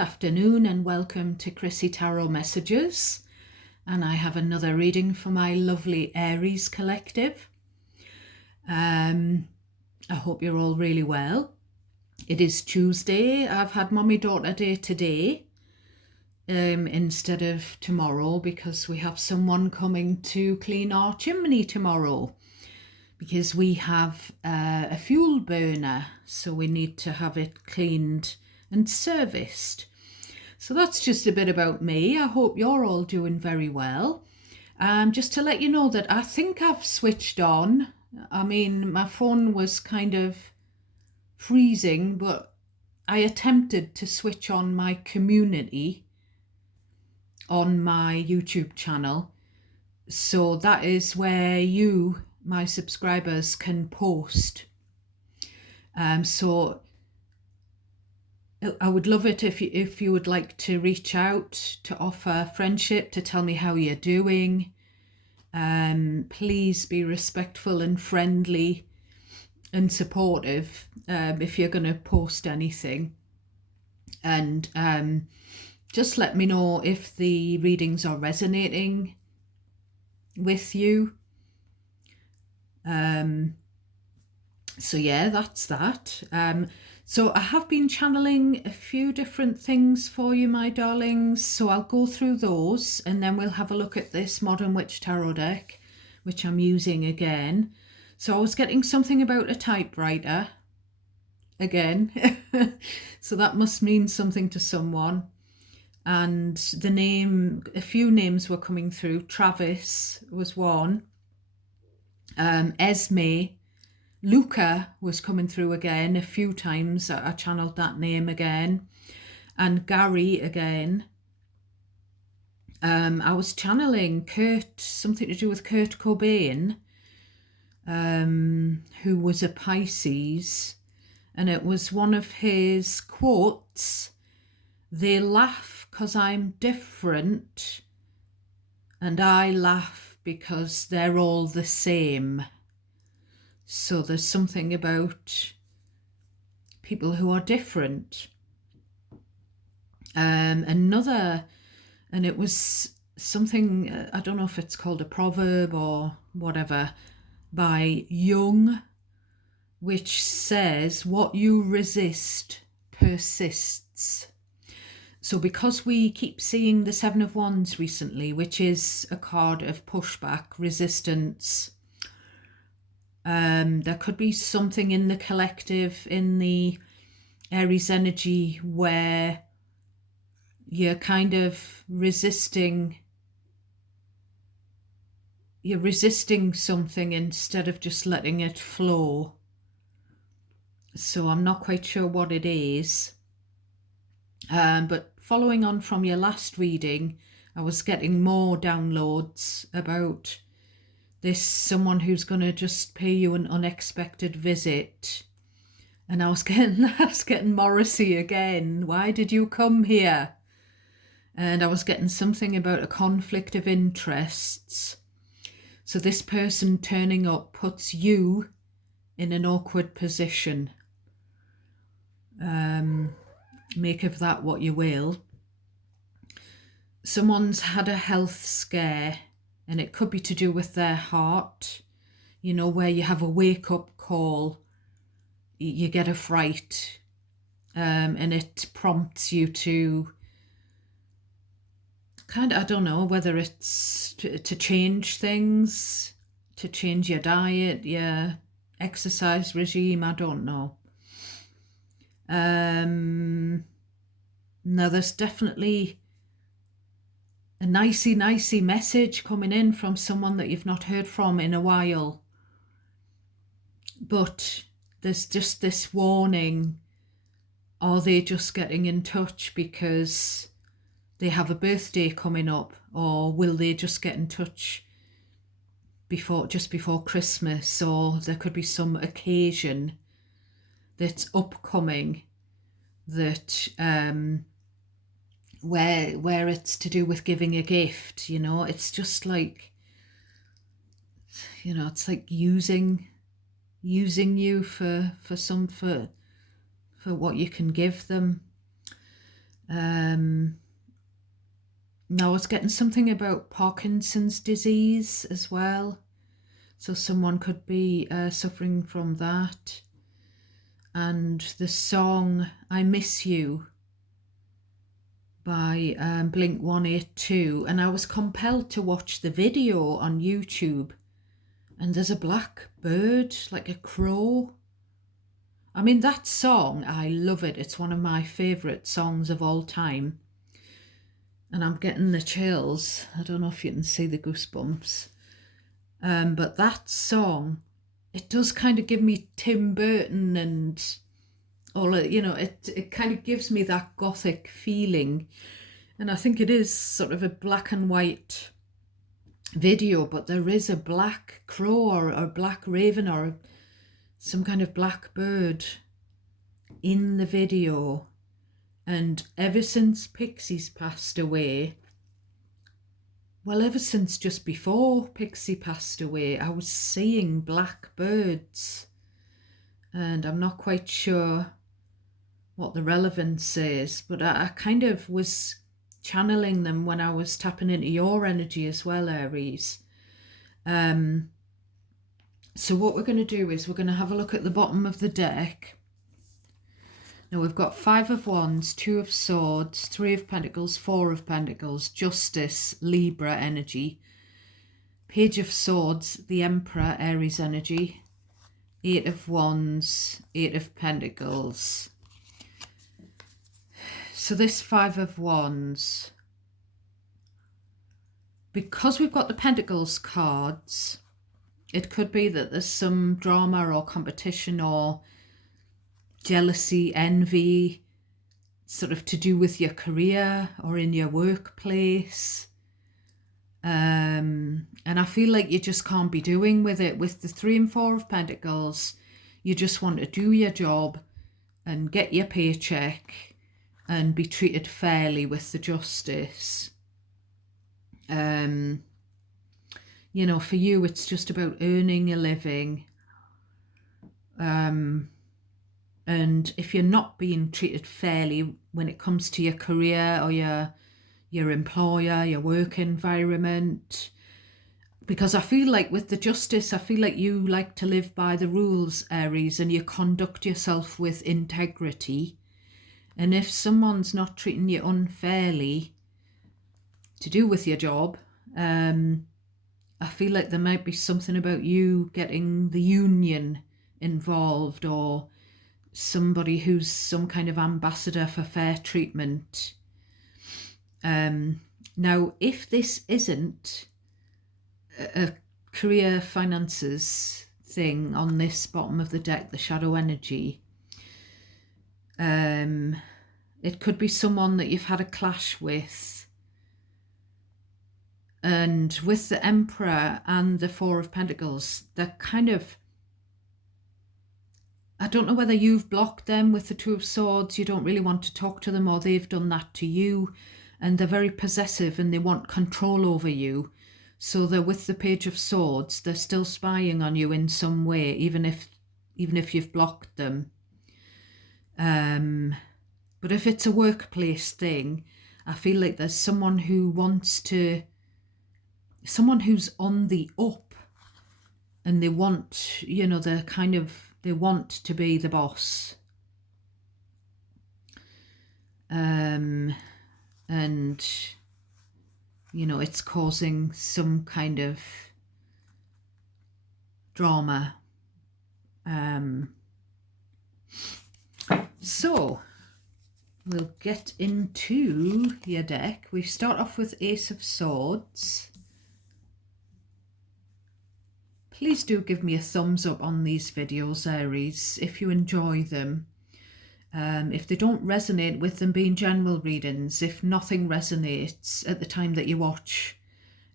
afternoon and welcome to Chrissy Tarot Messages. And I have another reading for my lovely Aries collective. I hope you're all really well. It is Tuesday. I've had Mummy-Daughter Day today instead of tomorrow because we have someone coming to clean our chimney tomorrow because we have a fuel burner, so we need to have it cleaned and serviced. So that's just a bit about me. I hope you're all doing very well. Just to let you know that I think I've switched on. I mean, my phone was kind of freezing, but I attempted to switch on my community on my YouTube channel. So that is where you, my subscribers, can post. So I would love it if you would like to reach out to offer friendship, to tell me how you're doing. Please be respectful and friendly and supportive if you're going to post anything. And just let me know if the readings are resonating with you. So yeah, that's that. So I have been channeling a few different things for you, my darlings. So I'll go through those and then we'll have a look at this Modern Witch Tarot deck, which I'm using again. So I was getting something about a typewriter again. So that must mean something to someone. And the name, a few names were coming through. Travis was one. Esme. Luca was coming through again a few times. I channeled that name again. And Gary again. I was channeling Kurt, something to do with Kurt Cobain, who was a Pisces. And it was one of his quotes: "They laugh because I'm different, and I laugh because they're all the same." So there's something about people who are different. Another, and it was something, I don't know if it's called a proverb or whatever, by Jung, which says, "What you resist persists." So because we keep seeing the Seven of Wands recently, which is a card of pushback, resistance, there could be something in the collective, in the Aries energy, where you're kind of resisting something instead of just letting it flow. So I'm not quite sure what it is. But following on from your last reading, I was getting more downloads about this someone who's going to just pay you an unexpected visit. And I was getting Morrissey again. Why did you come here? And I was getting something about a conflict of interests. So this person turning up puts you in an awkward position. Make of that what you will. Someone's had a health scare, and it could be to do with their heart, you know, where you have a wake-up call, you get a fright, and it prompts you to kind of, I don't know, whether it's to change things, to change your diet, your exercise regime, I don't know. Now there's definitely a nicey message coming in from someone that you've not heard from in a while. But there's just this warning. Are they just getting in touch because they have a birthday coming up? Or will they just get in touch just before Christmas? Or there could be some occasion that's upcoming that where it's to do with giving a gift, you know. It's just like, you know, it's like using you for what you can give them. Now I was getting something about Parkinson's disease as well. So someone could be suffering from that. And the song I Miss You by Blink 182. And I was compelled to watch the video on YouTube. And there's a black bird, like a crow. I mean, that song, I love it. It's one of my favourite songs of all time. And I'm getting the chills. I don't know if you can see the goosebumps. But that song, it does kind of give me Tim Burton and all, it kind of gives me that gothic feeling. And I think it is sort of a black and white video, but there is a black crow or a black raven or some kind of black bird in the video. And ever since Pixie's passed away, well, ever since just before Pixie passed away, I was seeing black birds. And I'm not quite sure what the relevance is, but I kind of was channeling them when I was tapping into your energy as well, Aries. So what we're going to do is we're going to have a look at the bottom of the deck. Now we've got 5 of Wands, 2 of Swords, 3 of Pentacles, 4 of Pentacles, Justice, Libra energy, Page of Swords, the Emperor, Aries energy, 8 of Wands, 8 of Pentacles. So this 5 of Wands, because we've got the Pentacles cards, it could be that there's some drama or competition or jealousy, envy, sort of to do with your career or in your workplace. And I feel like you just can't be doing with it. With the 3 and 4 of Pentacles, you just want to do your job and get your paycheck and be treated fairly with the Justice. For you, it's just about earning a living. And if you're not being treated fairly when it comes to your career or your employer, your work environment, because I feel like with the Justice, I feel like you like to live by the rules, Aries, and you conduct yourself with integrity. And if someone's not treating you unfairly to do with your job, I feel like there might be something about you getting the union involved or somebody who's some kind of ambassador for fair treatment. Now, if this isn't a career finances thing on this bottom of the deck, the shadow energy, it could be someone that you've had a clash with. And with the Emperor and the 4 of Pentacles, they're kind of, I don't know whether you've blocked them with the 2 of Swords, you don't really want to talk to them, or they've done that to you, and they're very possessive and they want control over you. So they're with the Page of Swords, they're still spying on you in some way, even if you've blocked them. But if it's a workplace thing, I feel like there's someone who wants to, someone who's on the up, and they want, they want to be the boss. And, it's causing some kind of drama. So, we'll get into your deck. We start off with Ace of Swords. Please do give me a thumbs up on these videos, Aries, if you enjoy them. If they don't resonate with them being general readings, if nothing resonates at the time that you watch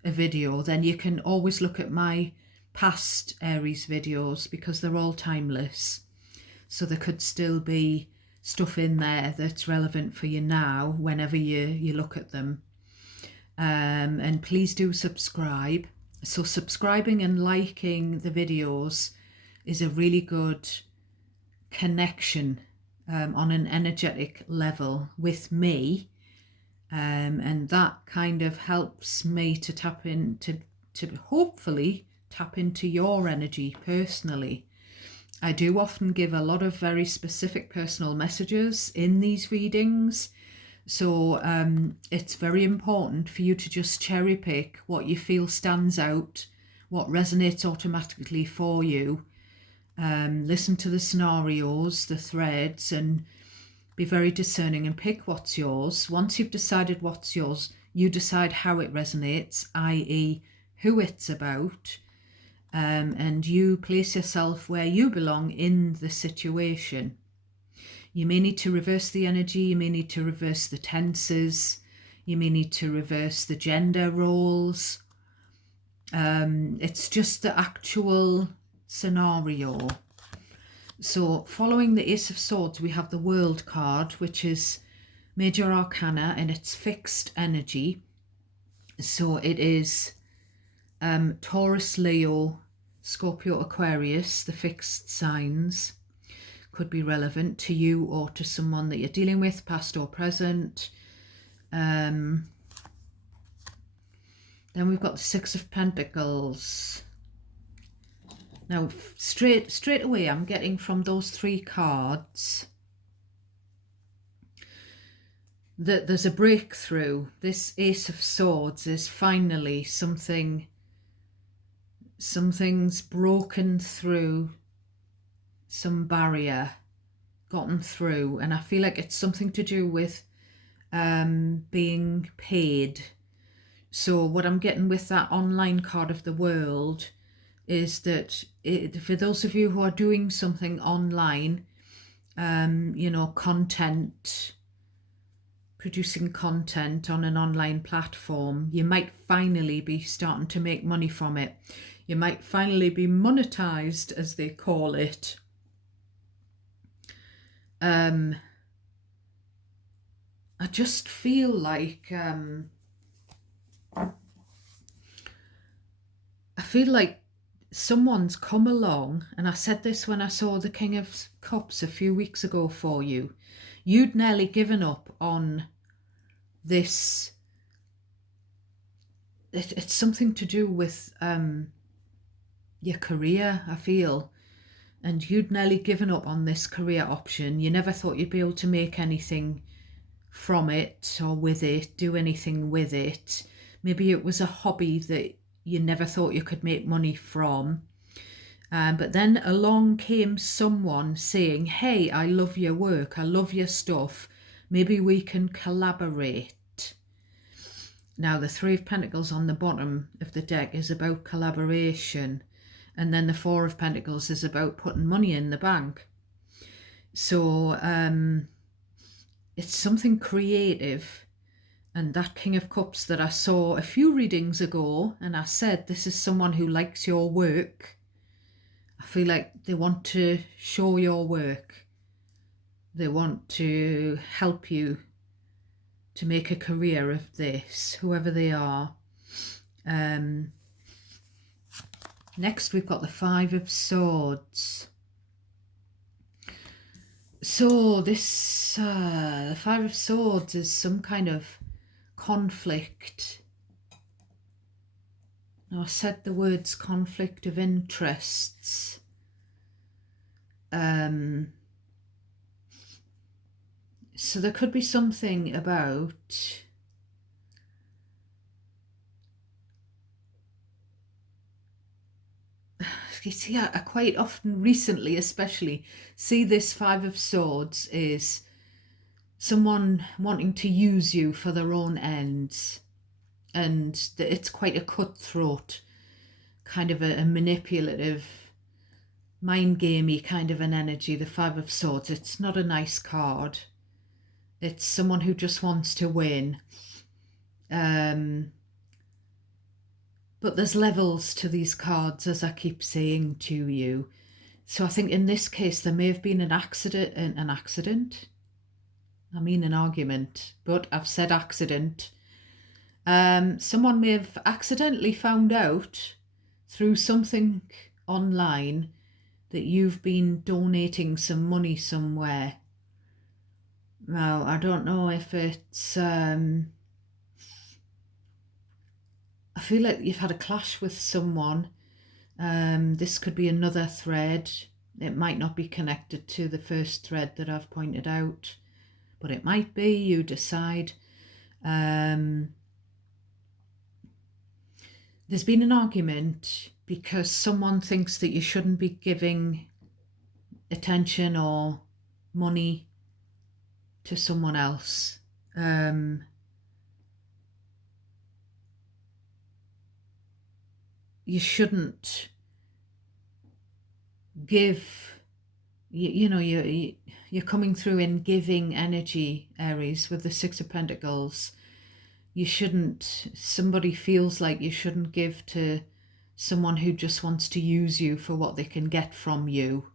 a video, then you can always look at my past Aries videos because they're all timeless. So there could still be stuff in there that's relevant for you now whenever you look at them. And please do subscribe. So subscribing and liking the videos is a really good connection on an energetic level with me, and that kind of helps me to tap into, to hopefully tap into your energy personally. I do often give a lot of very specific personal messages in these readings, so it's very important for you to just cherry pick what you feel stands out, what resonates automatically for you. Listen to the scenarios, the threads, and be very discerning and pick what's yours. Once you've decided what's yours, you decide how it resonates, i.e. who it's about, and you place yourself where you belong in the situation. You may need to reverse the energy, you may need to reverse the tenses, you may need to reverse the gender roles. It's just the actual scenario. So following the Ace of Swords, we have the World card, which is major arcana and it's fixed energy. So it is Taurus, Leo, Scorpio, Aquarius, the fixed signs. Could be relevant to you or to someone that you're dealing with, past or present. Then we've got the Six of Pentacles. Now, straight away, I'm getting from those three cards that there's a breakthrough. This Ace of Swords is finally something's broken through some barrier, gotten through, and I feel like it's something to do with being paid. So what I'm getting with that online card of the World is that for those of you who are doing something online, content, producing content on an online platform, you might finally be starting to make money from it. You might finally be monetized, as they call it. I just feel like someone's come along, and I said this when I saw the King of Cups a few weeks ago for you. You'd nearly given up on this. It's something to do with your career, I feel. And you'd nearly given up on this career option. You never thought you'd be able to make anything from it or with it, do anything with it. Maybe it was a hobby that you never thought you could make money from. But then along came someone saying, hey, I love your work, I love your stuff, maybe we can collaborate. Now the Three of Pentacles on the bottom of the deck is about collaboration. And then the Four of Pentacles is about putting money in the bank. So it's something creative. And that King of Cups that I saw a few readings ago, and I said, this is someone who likes your work. I feel like they want to show your work. They want to help you to make a career of this, whoever they are. Next, we've got the Five of Swords. So this, the Five of Swords is some kind of conflict. Now, I said the words conflict of interests. So there could be something about you see, I quite often recently especially see this Five of Swords is someone wanting to use you for their own ends, and it's quite a cutthroat, kind of a manipulative, mind gamey kind of an energy, the Five of Swords. It's not a nice card. It's someone who just wants to win. But there's levels to these cards, as I keep saying to you. So I think in this case, there may have been an accident. I mean an argument, but I've said accident. Someone may have accidentally found out through something online that you've been donating some money somewhere. Well, I don't know if it's, I feel like you've had a clash with someone. This could be another thread. It might not be connected to the first thread that I've pointed out, but it might be, you decide. There's been an argument because someone thinks that you shouldn't be giving attention or money to someone else. You shouldn't give, you're coming through in giving energy, Aries, with the Six of Pentacles. You shouldn't, somebody feels like you shouldn't give to someone who just wants to use you for what they can get from you.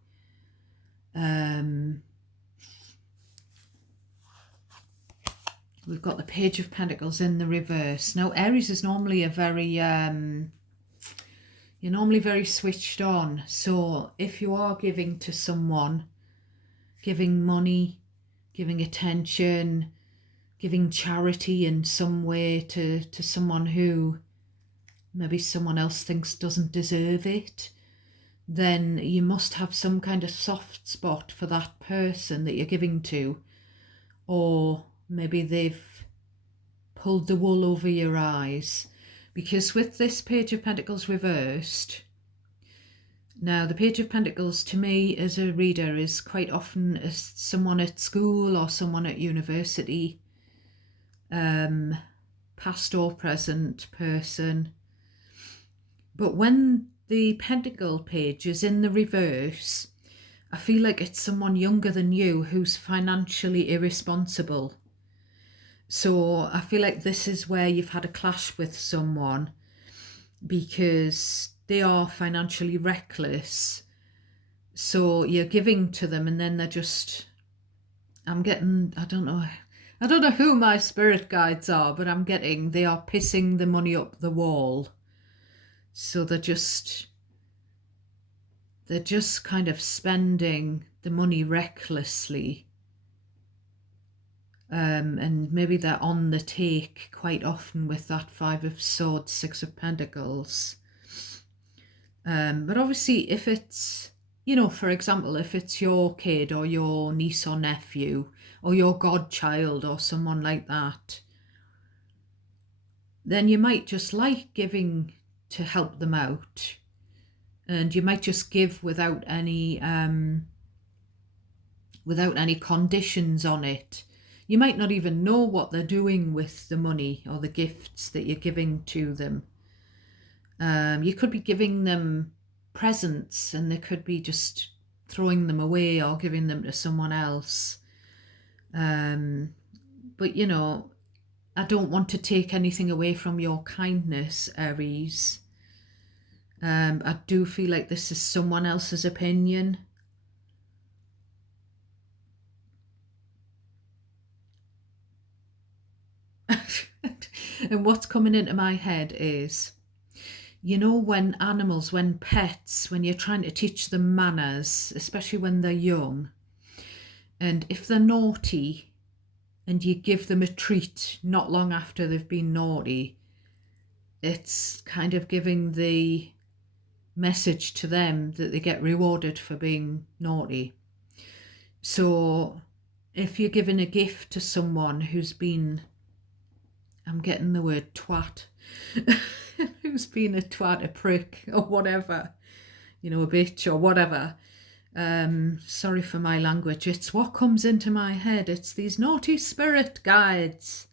We've got the Page of Pentacles in the reverse. Now, Aries is normally you're normally very switched on. So if you are giving to someone, giving money, giving attention, giving charity in some way to someone who maybe someone else thinks doesn't deserve it, then you must have some kind of soft spot for that person that you're giving to, or maybe they've pulled the wool over your eyes. Because with this Page of Pentacles reversed, now the Page of Pentacles to me as a reader is quite often as someone at school or someone at university, past or present person. But when the Pentacle page is in the reverse, I feel like it's someone younger than you who's financially irresponsible. So I feel like this is where you've had a clash with someone because they are financially reckless. So you're giving to them and then they're just, I don't know who my spirit guides are, but I'm getting they are pissing the money up the wall. So they're just kind of spending the money recklessly. And maybe they're on the take quite often with that Five of Swords, Six of Pentacles. But obviously if it's, for example, if it's your kid or your niece or nephew or your godchild or someone like that, then you might just like giving to help them out. And you might just give without any conditions on it. You might not even know what they're doing with the money or the gifts that you're giving to them. You could be giving them presents and they could be just throwing them away or giving them to someone else. But I don't want to take anything away from your kindness, Aries. I do feel like this is someone else's opinion. And what's coming into my head is, when animals, when pets, when you're trying to teach them manners, especially when they're young, and if they're naughty and you give them a treat not long after they've been naughty, it's kind of giving the message to them that they get rewarded for being naughty. So if you're giving a gift to someone who's been, I'm getting the word twat, who's been a twat, a prick, or whatever, a bitch or whatever. Sorry for my language. It's what comes into my head. It's these naughty spirit guides.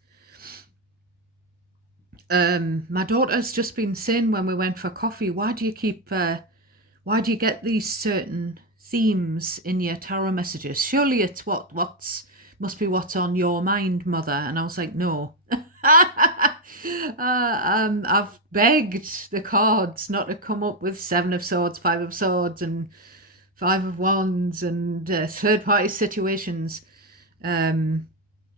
My daughter's just been saying when we went for coffee, why do you get these certain themes in your tarot messages? Surely it's must be what's on your mind, mother. And I was like, no. I've begged the cards not to come up with Seven of Swords, Five of Swords, and Five of Wands, and third-party situations. And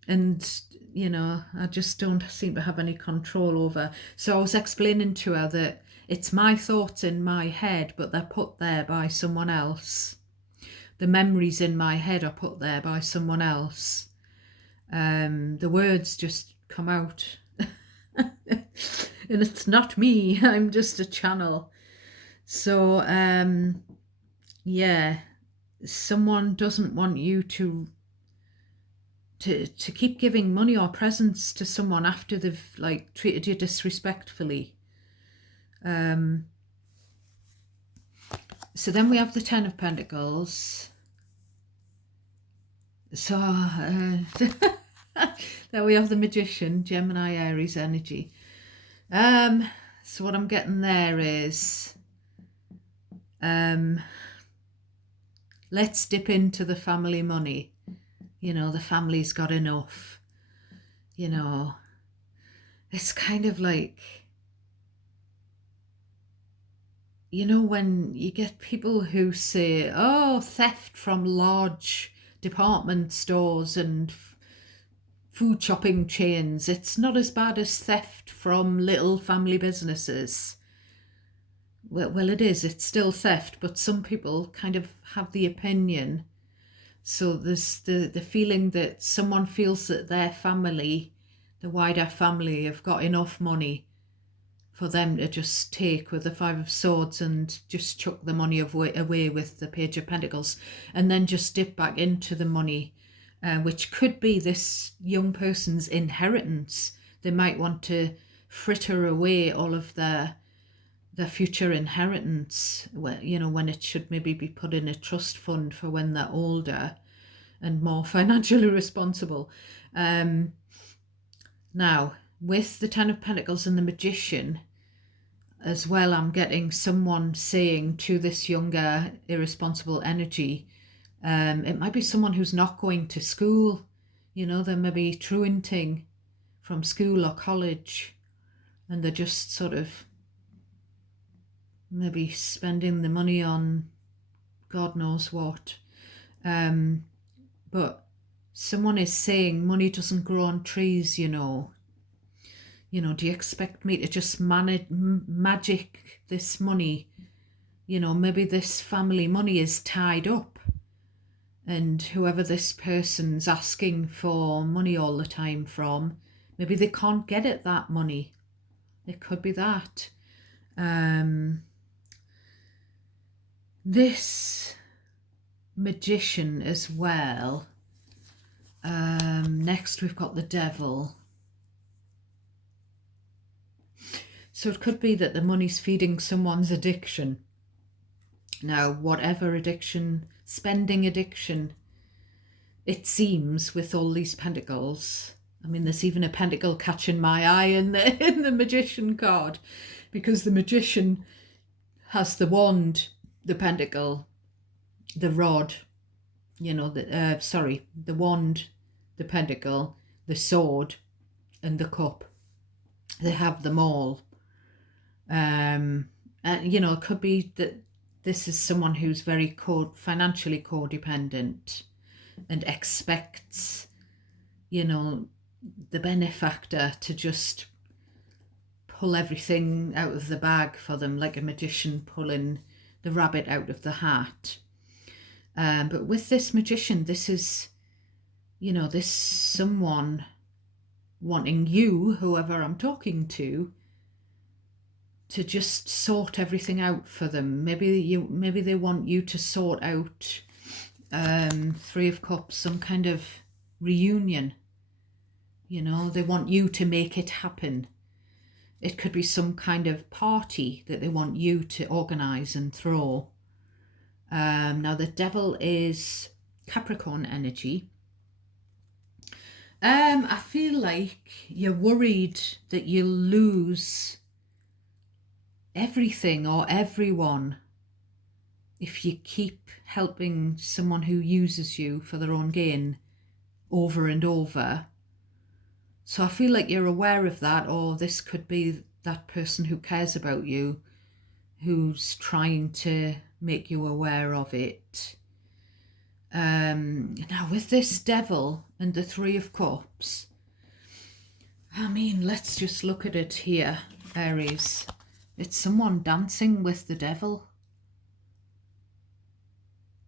I just don't seem to have any control over. So I was explaining to her that it's my thoughts in my head, but they're put there by someone else. The memories in my head are put there by someone else. The words just come out. And it's not me, I'm just a channel. So, yeah, someone doesn't want you to keep giving money or presents to someone after they've like treated you disrespectfully. So then we have the Ten of Pentacles. So there we have the Magician, Gemini, Aries energy. So what I'm getting there is, let's dip into the family money. You know, the family's got enough. You know, it's kind of like, you know, when you get people who say, oh, theft from large department stores and food shopping chains, it's not as bad as theft from little family businesses. Well, it is. It's still theft, but some people kind of have the opinion. So there's the feeling that someone feels that their family, the wider family, have got enough money for them to just take with the Five of Swords and just chuck the money away with the Page of Pentacles, and then just dip back into the money, which could be this young person's inheritance. They might want to fritter away all of their future inheritance, you know, when it should maybe be put in a trust fund for when they're older and more financially responsible. Now, with the Ten of Pentacles and the Magician as well, I'm getting someone saying to this younger, irresponsible energy, it might be someone who's not going to school, you know, they may be truanting from school or college, and they're just sort of maybe spending the money on God knows what. But someone is saying money doesn't grow on trees, you know. You know, do you expect me to just magic this money? You know, maybe this family money is tied up, and whoever this person's asking for money all the time from, maybe they can't get at that money. It could be that. This Magician as well. Next we've got the Devil. So it could be that the money's feeding someone's addiction. Now, whatever addiction, spending addiction, it seems with all these pentacles. I mean, there's even a pentacle catching my eye in the Magician card, because the Magician has the wand, the pentacle, the rod, you know, the wand, the pentacle, the sword, and the cup. They have them all. And, you know, it could be that this is someone who's very financially codependent and expects, you know, the benefactor to just pull everything out of the bag for them, like a magician pulling the rabbit out of the hat. But with this Magician, this is, you know, this someone wanting you, whoever I'm talking to just sort everything out for them. Maybe they want you to sort out Three of Cups, some kind of reunion. You know, they want you to make it happen. It could be some kind of party that they want you to organise and throw. Now the Devil is Capricorn energy. I feel like you're worried that you'll lose everything or everyone if you keep helping someone who uses you for their own gain over and over. So I feel like you're aware of that, or this could be that person who cares about you who's trying to make you aware of it. Now with this Devil and the Three of Cups, I mean, let's just look at it here, Aries. It's someone dancing with the devil.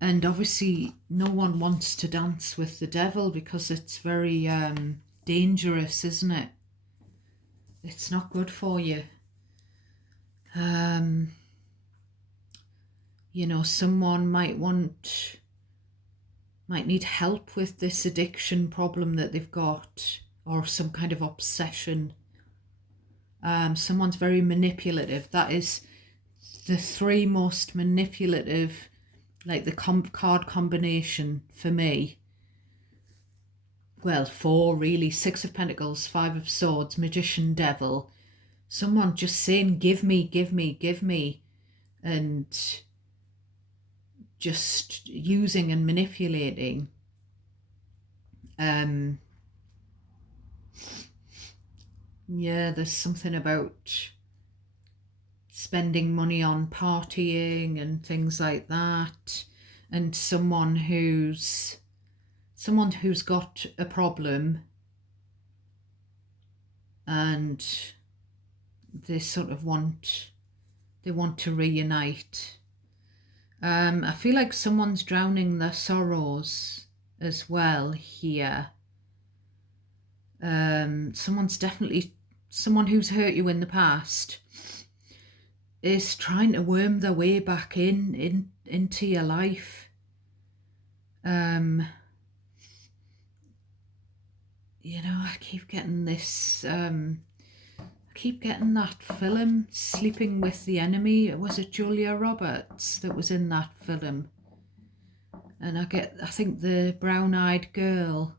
And obviously no one wants to dance with the devil because it's very dangerous, isn't it? It's not good for you. You know, someone might need help with this addiction problem that they've got, or some kind of obsession. Someone's very manipulative. That is the three most manipulative, like the card combination for me. Well, four really: Six of Pentacles, Five of Swords, Magician, Devil. Someone just saying, give me, give me, give me, and just using and manipulating. Yeah, there's something about spending money on partying and things like that, and someone who's got a problem and they sort of want to reunite. I feel like someone's drowning their sorrows as well here. Someone who's hurt you in the past is trying to worm their way back into your life. You know, I keep getting this. I keep getting that film, Sleeping with the Enemy. Was it Julia Roberts that was in that film? And I think the brown-eyed girl,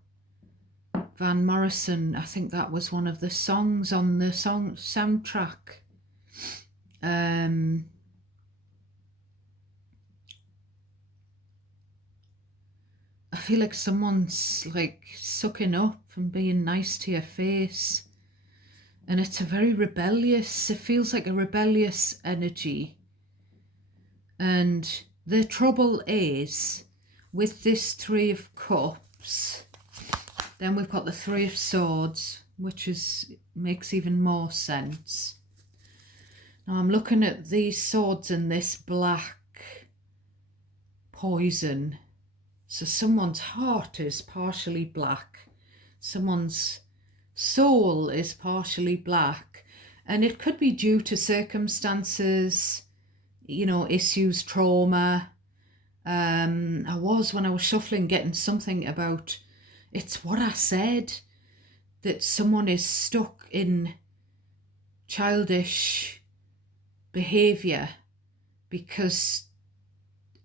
Van Morrison, I think that was one of the songs on the soundtrack. I feel like someone's like sucking up and being nice to your face. And it's a very rebellious, it feels like a rebellious energy. And the trouble is, with this Three of Cups, then we've got the Three of Swords, which makes even more sense. Now I'm looking at these swords and this black poison. So someone's heart is partially black. Someone's soul is partially black. And it could be due to circumstances, you know, issues, trauma. When I was shuffling, getting something about, it's what I said, that someone is stuck in childish behaviour because,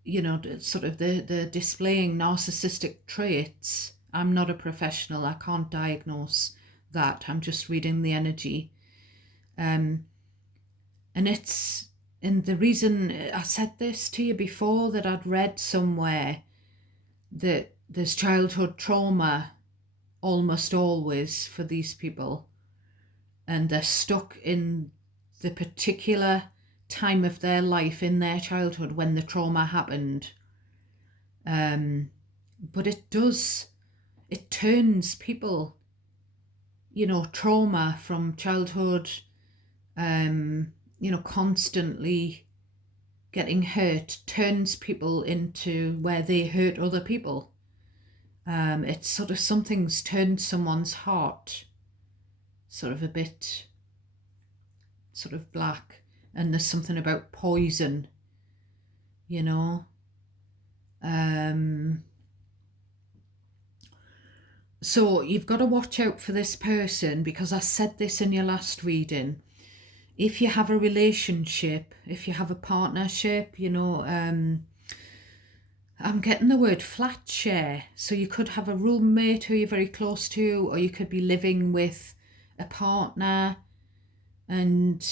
you know, sort of the displaying narcissistic traits. I'm not a professional, I can't diagnose that, I'm just reading the energy. And the reason I said this to you before, that I'd read somewhere that there's childhood trauma almost always for these people, and they're stuck in the particular time of their life in their childhood when the trauma happened. But it turns people, you know, trauma from childhood, you know, constantly getting hurt, turns people into where they hurt other people. It's sort of something's turned someone's heart sort of a bit sort of black, and there's something about poison, you know. So you've got to watch out for this person, because I said this in your last reading. If you have a relationship, if you have a partnership, you know, I'm getting the word flat share. So you could have a roommate who you're very close to, or you could be living with a partner, and,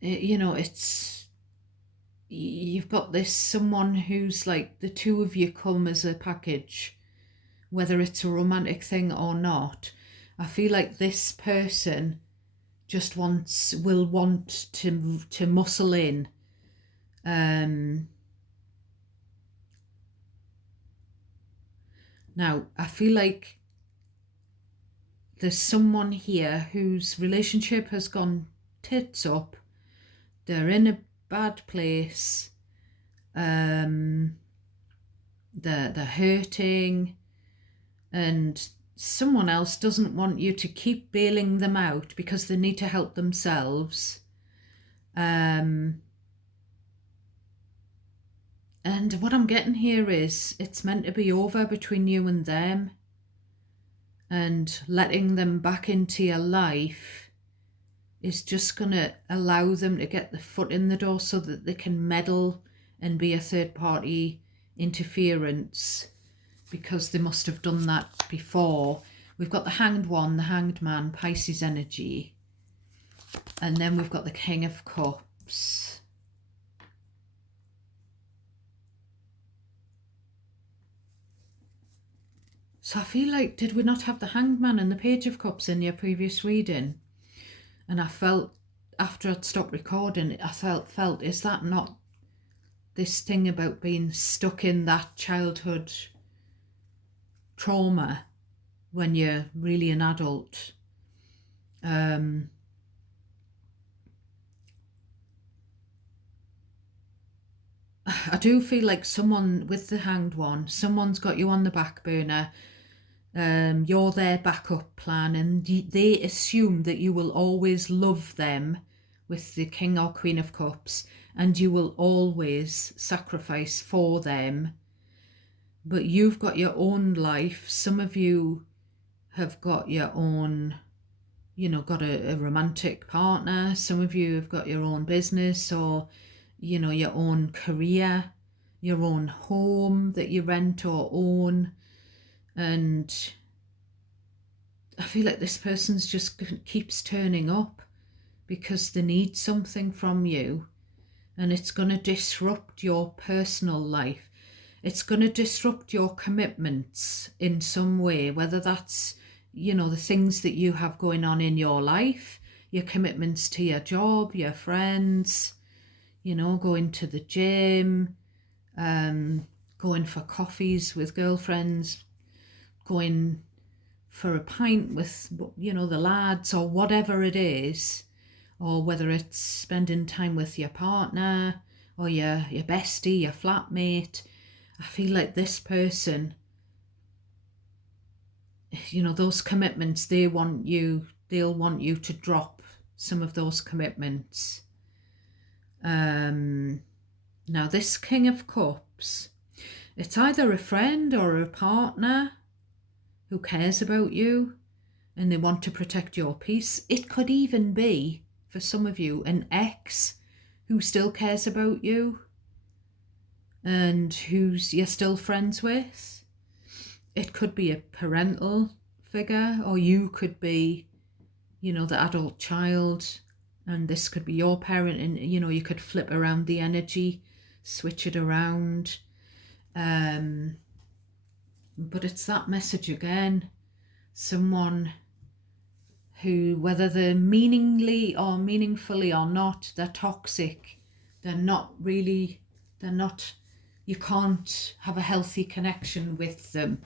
you know, you've got this someone who's like, the two of you come as a package, whether it's a romantic thing or not. I feel like this person just will want to muscle in. Now, I feel like there's someone here whose relationship has gone tits up. They're in a bad place. they're hurting, and someone else doesn't want you to keep bailing them out because they need to help themselves. And what I'm getting here is it's meant to be over between you and them, and letting them back into your life is just going to allow them to get the foot in the door so that they can meddle and be a third party interference, because they must have done that before. We've got the Hanged One, the Hanged Man, Pisces energy, and then we've got the King of Cups. So I feel like, did we not have the Hanged Man and the Page of Cups in your previous reading? And I felt, after I'd stopped recording, I felt, is that not this thing about being stuck in that childhood trauma when you're really an adult? I do feel like someone with the Hanged One, someone's got you on the back burner. You're their backup plan, and they assume that you will always love them with the King or Queen of Cups, and you will always sacrifice for them. But you've got your own life. Some of you have got your own, got a romantic partner. Some of you have got your own business, or, your own career, your own home that you rent or own. And I feel like this person's just keeps turning up because they need something from you, and it's going to disrupt your personal life. It's going to disrupt your commitments in some way, whether that's, the things that you have going on in your life, your commitments to your job, your friends, going to the gym, going for coffees with girlfriends, going for a pint with, the lads, or whatever it is, or whether it's spending time with your partner or your bestie, your flatmate. I feel like this person, those commitments, they'll want you to drop some of those commitments. Now this King of Cups, it's either a friend or a partner who cares about you and they want to protect your peace. It could even be, for some of you, an ex who still cares about you and who's you're still friends with. It could be a parental figure, or you could be, the adult child, and this could be your parent, and, you could flip around the energy, switch it around. But it's that message again. Someone who, whether they're meaningfully or meaningfully or not, they're toxic. You can't have a healthy connection with them.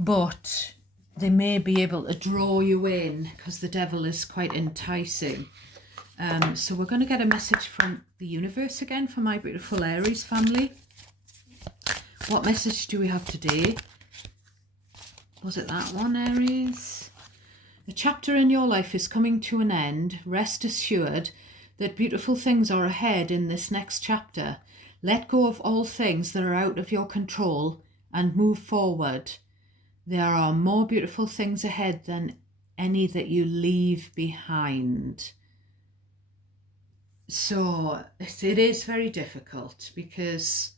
But they may be able to draw you in, because the devil is quite enticing. So we're going to get a message from the universe again for my beautiful Aries family. What message do we have today? Was it that one, Aries? A chapter in your life is coming to an end. Rest assured that beautiful things are ahead in this next chapter. Let go of all things that are out of your control and move forward. There are more beautiful things ahead than any that you leave behind. So it is very difficult, because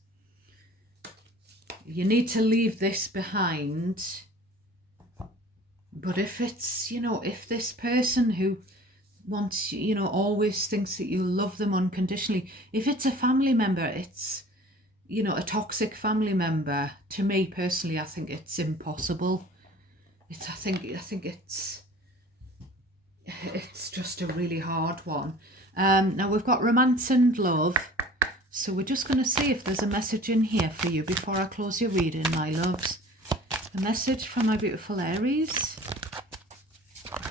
you need to leave this behind. But if it's, if this person who wants, always thinks that you love them unconditionally, if it's a family member, it's, a toxic family member, to me personally, I think it's impossible. I think it's just a really hard one. Now we've got romance and love. So we're just going to see if there's a message in here for you before I close your reading, my loves. A message for my beautiful Aries.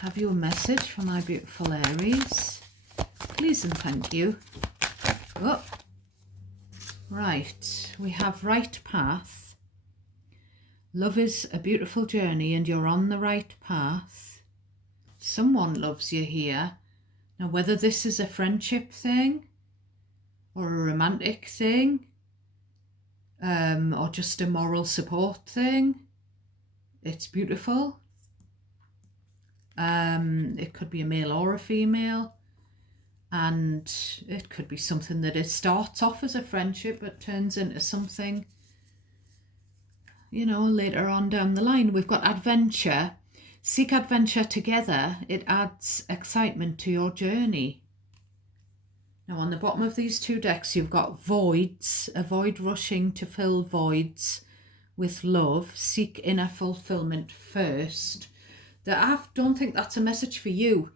Have you a message for my beautiful Aries? Please and thank you. Oh. Right, we have right path. Love is a beautiful journey and you're on the right path. Someone loves you here. Now, whether this is a friendship thing or a romantic thing, or just a moral support thing, it's beautiful. It could be a male or a female, and it could be something that it starts off as a friendship but turns into something, you know, later on down the line. We've got adventure. Seek adventure together. It adds excitement to your journey. Now, on the bottom of these two decks, you've got voids. Avoid rushing to fill voids with love. Seek inner fulfillment first. I don't think that's a message for you,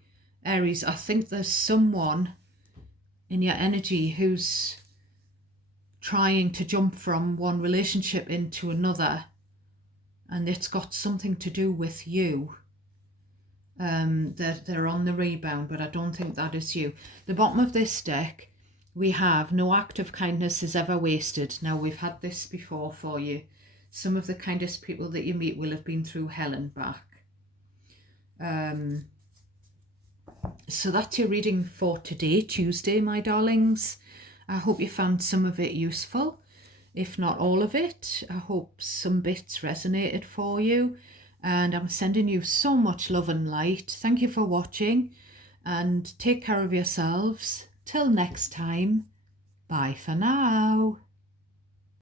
Aries. I think there's someone in your energy who's trying to jump from one relationship into another, and it's got something to do with you. They're on the rebound, but I don't think that is you. The bottom of this deck, we have no act of kindness is ever wasted. Now, we've had this before for you. Some of the kindest people that you meet will have been through hell and back. So that's your reading for today, Tuesday, my darlings. I hope you found some of it useful, if not all of it. I hope some bits resonated for you, and I'm sending you so much love and light. Thank you for watching, and take care of yourselves. Till next time, bye for now.